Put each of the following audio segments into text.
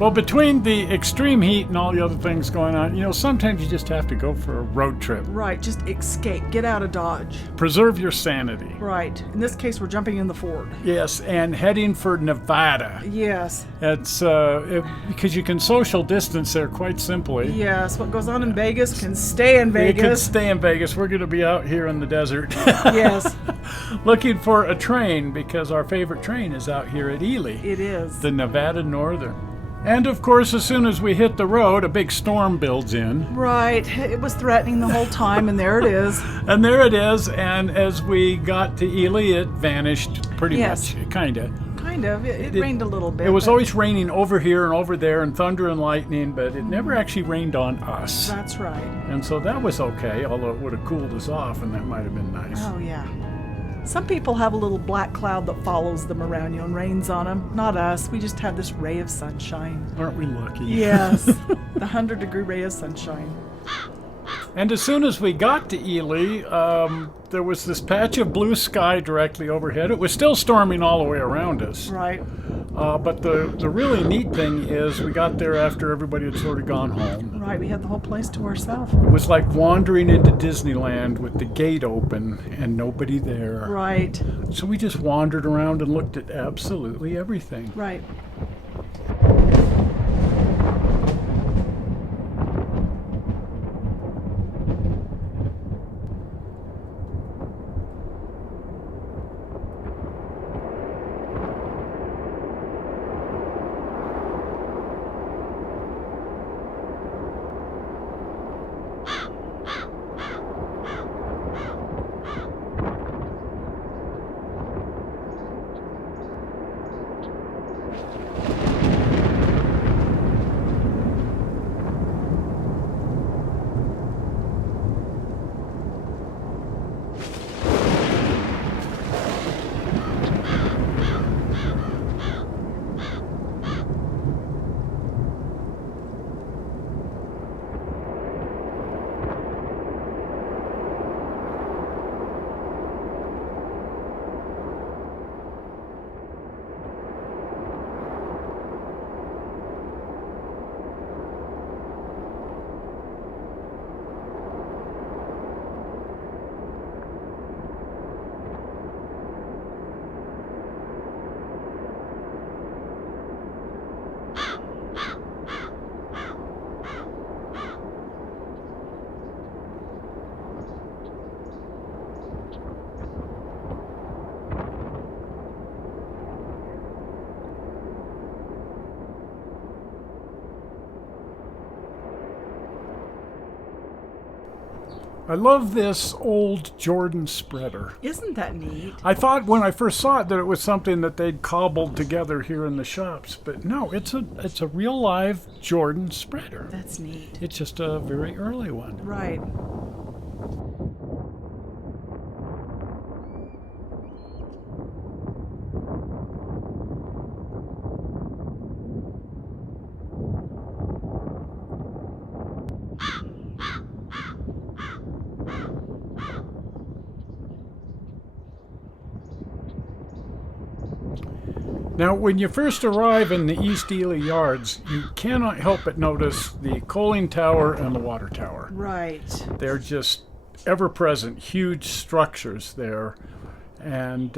Well, between the extreme heat and all the other things going on, sometimes you just have to go for a road trip. Right, just escape. Get out of Dodge. Preserve your sanity. Right. In this case, we're jumping in the Ford. Yes, and heading for Nevada. Yes. It's because you can social distance there quite simply. Yes, what goes on in Vegas can stay in Vegas. It can stay in Vegas. We're going to be out here in the desert. Yes. Looking for a train because our favorite train is out here at Ely. It is. The Nevada Northern. And of course, as soon as we hit the road, a big storm builds in. Right. It was threatening the whole time, and there it is. And there it is. And as we got to Ely, it vanished pretty Yes. much, kind of. Kind of. It rained a little bit. It was but always raining over here and over there and thunder and lightning, but it never actually rained on us. That's right. And so that was okay, although it would have cooled us off, and that might have been nice. Oh, yeah. Some people have a little black cloud that follows them around, and rains on them. Not us. We just have this ray of sunshine. Aren't we lucky? Yes. The 100-degree ray of sunshine. And as soon as we got to Ely, there was this patch of blue sky directly overhead. It was still storming all the way around us. Right. But the really neat thing is we got there after everybody had sort of gone home. Right. We had the whole place to ourselves. It was like wandering into Disneyland with the gate open and nobody there. Right. So we just wandered around and looked at absolutely everything. Right. I love this old Jordan spreader. Isn't that neat? I thought when I first saw it that it was something that they'd cobbled together here in the shops, but no, it's a real live Jordan spreader. That's neat. It's just a very early one. Right. Now, when you first arrive in the East Ely Yards, you cannot help but notice the coaling tower and the water tower. Right. They're just ever-present, huge structures there. And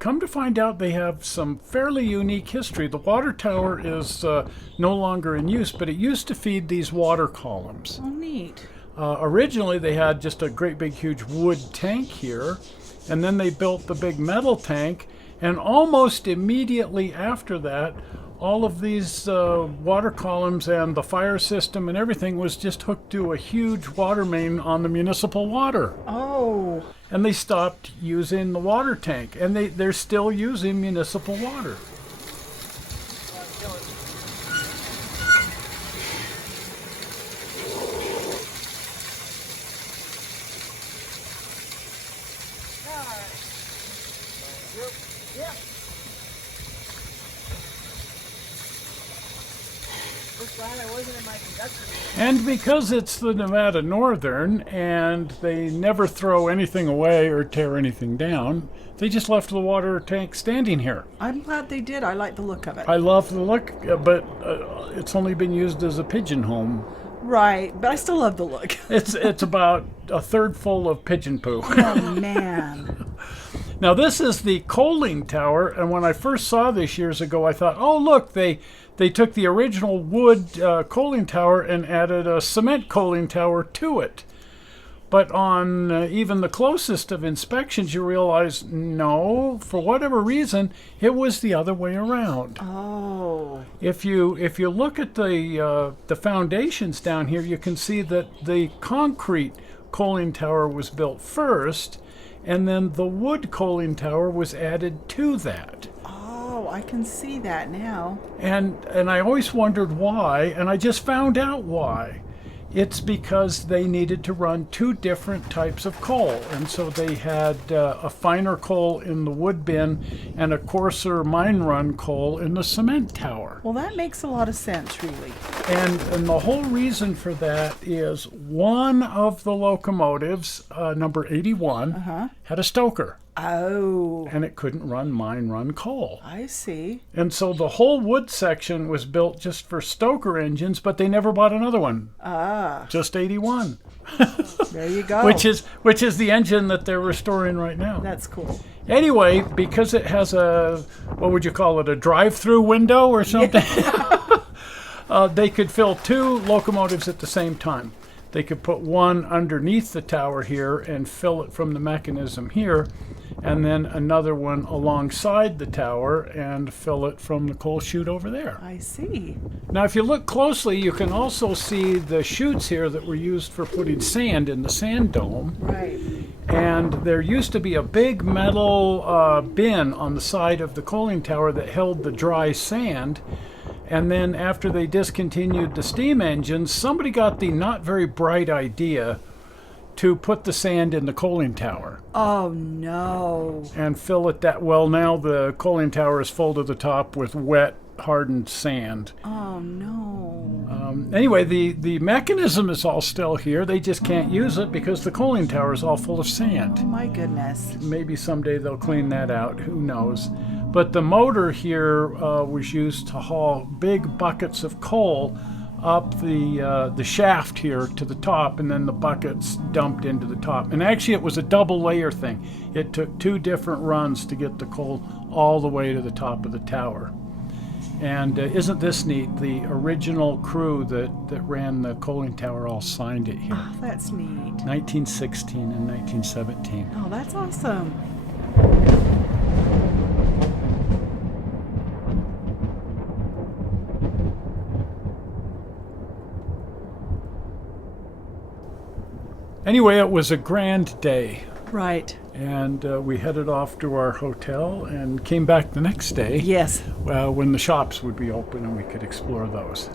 come to find out, they have some fairly unique history. The water tower is no longer in use, but it used to feed these water columns. Oh, neat. Originally, they had just a great big huge wood tank here, and then they built the big metal tank, and almost immediately after that, all of these water columns and the fire system and everything was just hooked to a huge water main on the municipal water. Oh. And they stopped using the water tank, and they're still using municipal water. Glad I wasn't in my conductor. And because it's the Nevada Northern and they never throw anything away or tear anything down, they just left the water tank standing here. I'm glad they did. I like the look of it. I love the look, but it's only been used as a pigeon home. Right, but I still love the look. It's about a third full of pigeon poo. Oh, man. Now this is the coaling tower, and when I first saw this years ago, I thought, oh look, they took the original wood coaling tower and added a cement coaling tower to it. But on even the closest of inspections, you realize, no, for whatever reason, it was the other way around. Oh. If you look at the foundations down here, you can see that the concrete coaling tower was built first, and then the wood coaling tower was added to that. Oh, I can see that now. And I always wondered why, and I just found out why. It's because they needed to run two different types of coal. And so they had a finer coal in the wood bin and a coarser mine run coal in the cement tower. Well, that makes a lot of sense, really. And the whole reason for that is one of the locomotives, number 81, had a stoker. Oh. And it couldn't run mine run coal. I see. And so the whole wood section was built just for stoker engines, but they never bought another one. Ah. Just 81. There you go. Which is the engine that they're restoring right now. That's cool. Anyway, because it has a, what would you call it, a drive-through window or something, they could fill two locomotives at the same time. They could put one underneath the tower here and fill it from the mechanism here, and then another one alongside the tower and fill it from the coal chute over there. I see. Now, if you look closely, you can also see the chutes here that were used for putting sand in the sand dome. Right. And there used to be a big metal bin on the side of the coaling tower that held the dry sand. And then after they discontinued the steam engines, somebody got the not very bright idea to put the sand in the coaling tower. Oh, no. And fill it that well. Now the coaling tower is full to the top with wet, hardened sand. Oh, no. Anyway, the mechanism is all still here. They just can't use it because the coaling tower is all full of sand. Oh, my goodness. Maybe someday they'll clean that out. Who knows? But the motor here was used to haul big buckets of coal up the shaft here to the top, and then the buckets dumped into the top. And actually, it was a double layer thing. It took two different runs to get the coal all the way to the top of the tower. And isn't this neat? The original crew that ran the coaling tower all signed it here. Oh, that's neat. 1916 and 1917. Oh, that's awesome. Anyway, it was a grand day. Right. And we headed off to our hotel and came back the next day. Yes. When the shops would be open and we could explore those.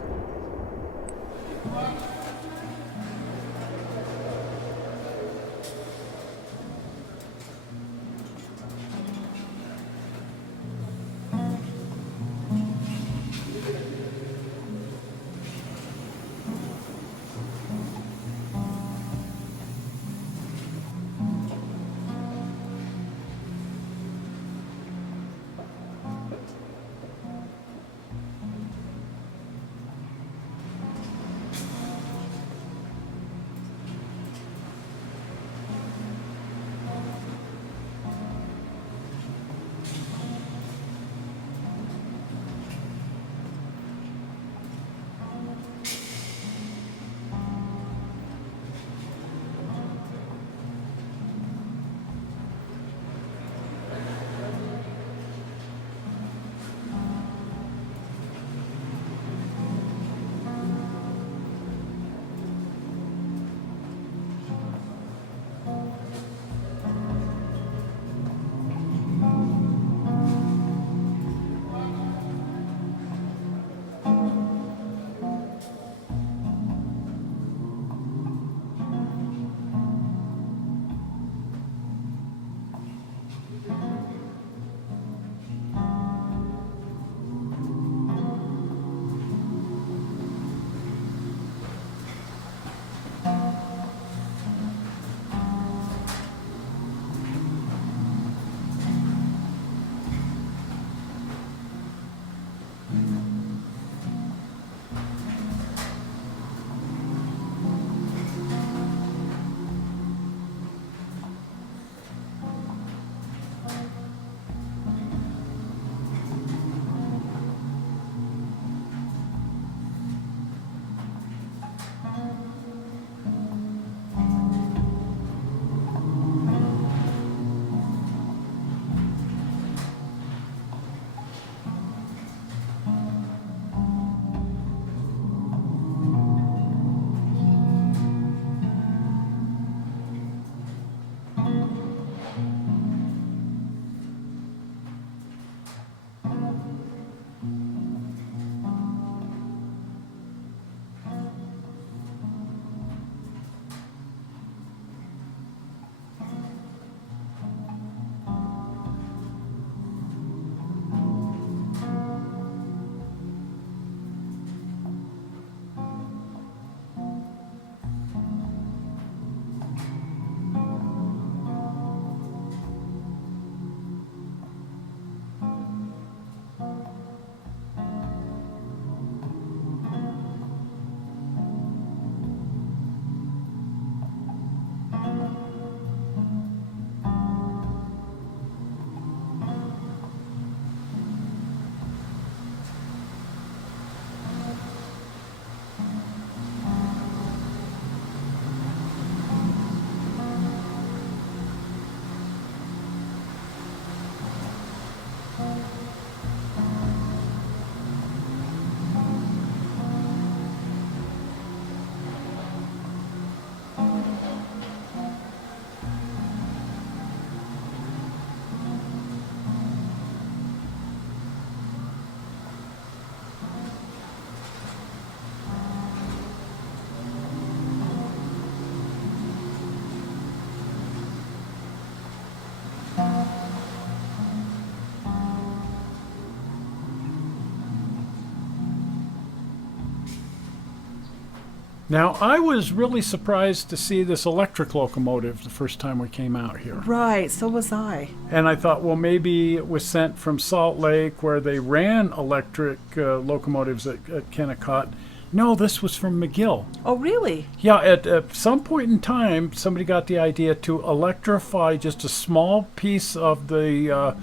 Now, I was really surprised to see this electric locomotive the first time we came out here. Right, so was I. And I thought, well, maybe it was sent from Salt Lake where they ran electric locomotives at Kennecott. No, this was from McGill. Oh, really? Yeah, at some point in time, somebody got the idea to electrify just a small piece of the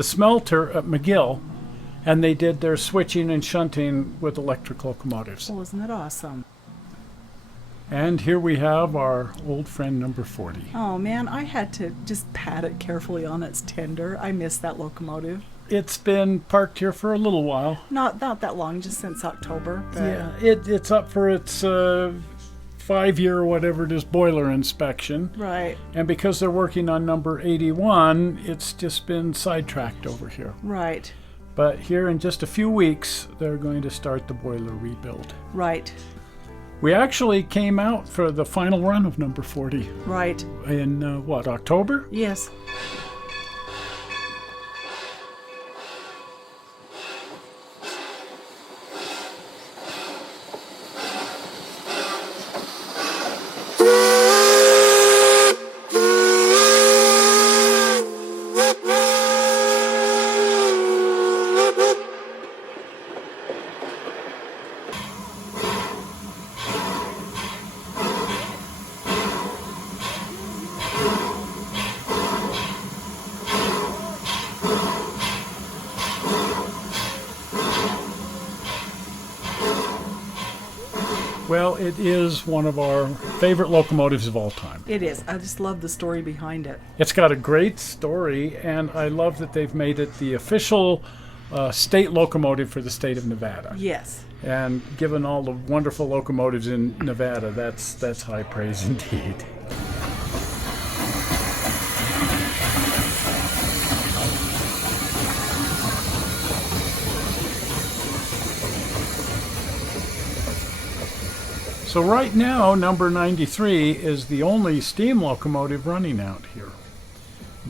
smelter at McGill, and they did their switching and shunting with electric locomotives. Well, isn't that awesome? And here we have our old friend number 40. Oh, man, I had to just pat it carefully on its tender. I miss that locomotive. It's been parked here for a little while. Not that long, just since October. But Yeah, it's up for its 5-year or whatever it is boiler inspection. Right, And because they're working on number 81, it's just been sidetracked over here. right, But here in just a few weeks, they're going to start the boiler rebuild. right, We actually came out for the final run of number 40 right. in, October? Yes. Well, it is one of our favorite locomotives of all time. It is. I just love the story behind it. It's got a great story, and I love that they've made it the official state locomotive for the state of Nevada. Yes. And given all the wonderful locomotives in Nevada, that's high praise indeed. So right now, number 93 is the only steam locomotive running out here.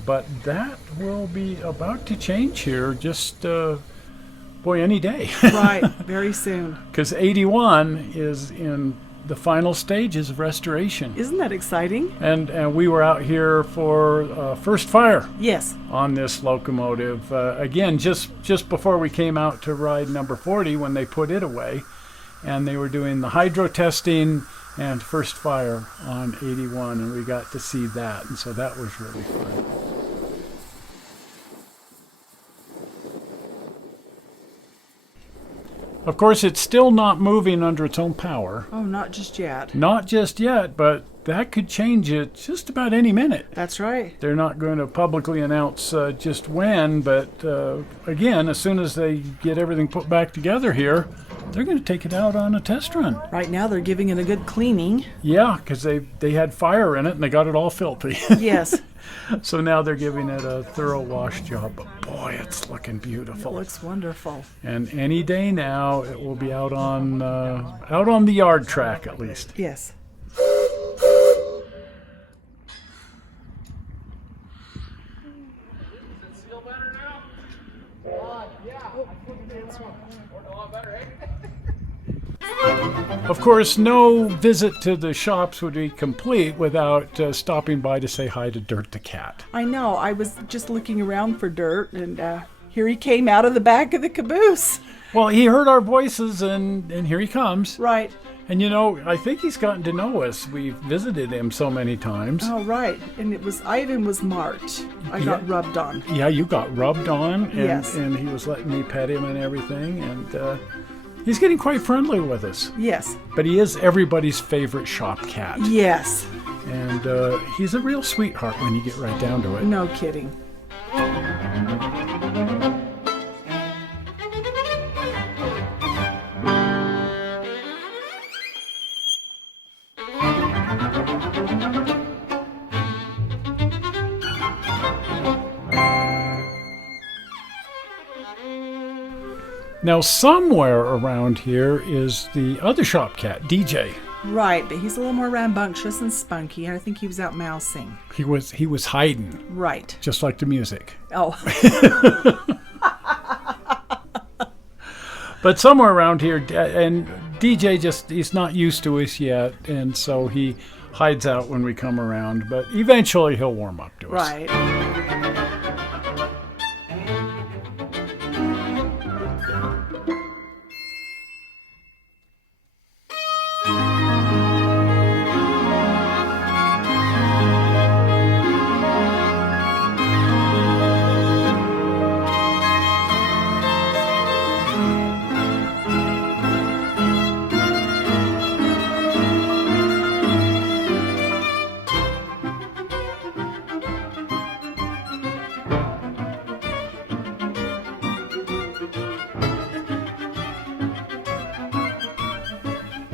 But that will be about to change here just, any day. Right. Very soon. Because 81 is in the final stages of restoration. Isn't that exciting? And we were out here for first fire Yes. on this locomotive. Again, just before we came out to ride number 40 when they put it away. And they were doing the hydro testing and first fire on 81, and we got to see that, and so that was really fun. Of course, it's still not moving under its own power. Oh, not just yet. Not just yet, but that could change it just about any minute. That's right. They're not going to publicly announce just when, but again, as soon as they get everything put back together here, they're going to take it out on a test run. Right now they're giving it a good cleaning. Yeah, because they had fire in it and they got it all filthy. Yes. So now they're giving it a thorough wash job. But boy, it's looking It beautiful. looks wonderful. And any day now, it will be out on the yard track at least. Yes. Of course, no visit to the shops would be complete without stopping by to say hi to Dirt the cat. I know. I was just looking around for Dirt, and here he came out of the back of the caboose. Well, he heard our voices, and here he comes. Right. And I think he's gotten to know us. We've visited him so many times. Oh, right. And Ivan was marked. I got rubbed on. Yeah, you got rubbed on, and, Yes. and he was letting me pet him and everything, and he's getting quite friendly with us. Yes. But he is everybody's favorite shop cat, Yes. and he's a real sweetheart when you get right down to it. No kidding. Now, somewhere around here is the other shop cat, DJ. Right, but he's a little more rambunctious and spunky. I think he was out mousing. He was hiding, Right. just like the music. Oh. But somewhere around here, and DJ he's not used to us yet, and so he hides out when we come around. But eventually he'll warm up to us. Right.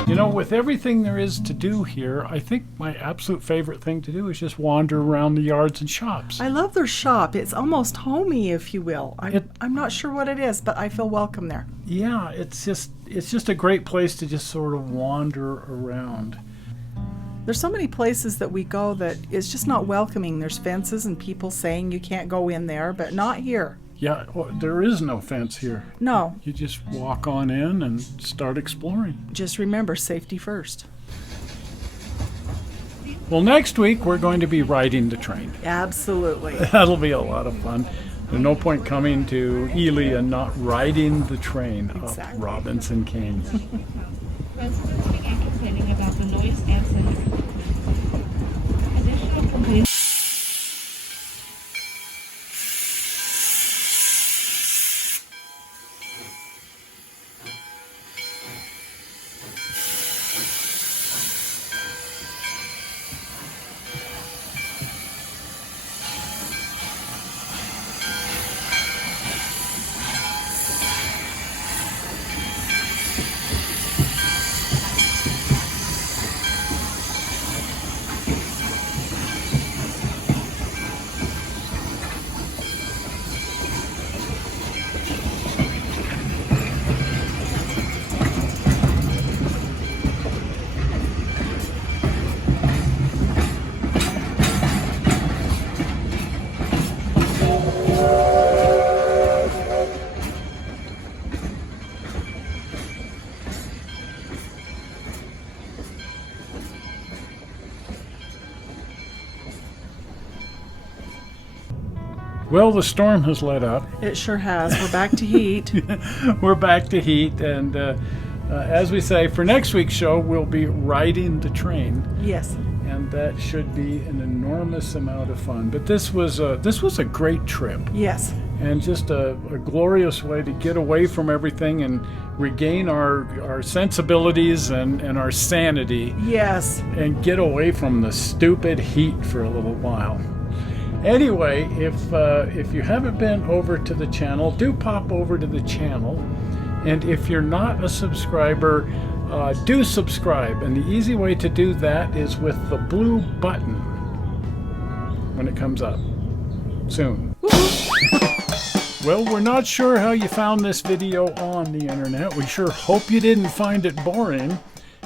You know, with everything there is to do here, I think my absolute favorite thing to do is just wander around the yards and shops. I love their shop. It's almost homey, if you will. I'm not sure what it is, but I feel welcome there. Yeah, it's just a great place to just sort of wander around. There's so many places that we go that it's just not welcoming. There's fences and people saying you can't go in there, but not here. Yeah, well, there is no fence here. No. You just walk on in and start exploring. Just remember, safety first. Well, next week we're going to be riding the train. Absolutely. That'll be a lot of fun. There's no point coming to Ely and not riding the train up Robinson Canyon. Residents began complaining about the noise and sound. Additional complaints. Well, the storm has let up. It sure has. We're back to heat. We're back to heat, and as we say, for next week's show, we'll be riding the train. Yes. And that should be an enormous amount of fun. But this was a great trip. Yes. And just a glorious way to get away from everything and regain our sensibilities and our sanity. Yes. And get away from the stupid heat for a little while. Anyway, if you haven't been over to the channel, do pop over to the channel. And if you're not a subscriber, do subscribe. And the easy way to do that is with the blue button when it comes up soon. Well, we're not sure how you found this video on the internet. We sure hope you didn't find it boring.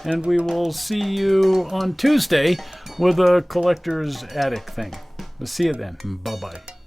And we will see you on Tuesday with a collector's attic thing. We'll see you then. Bye-bye.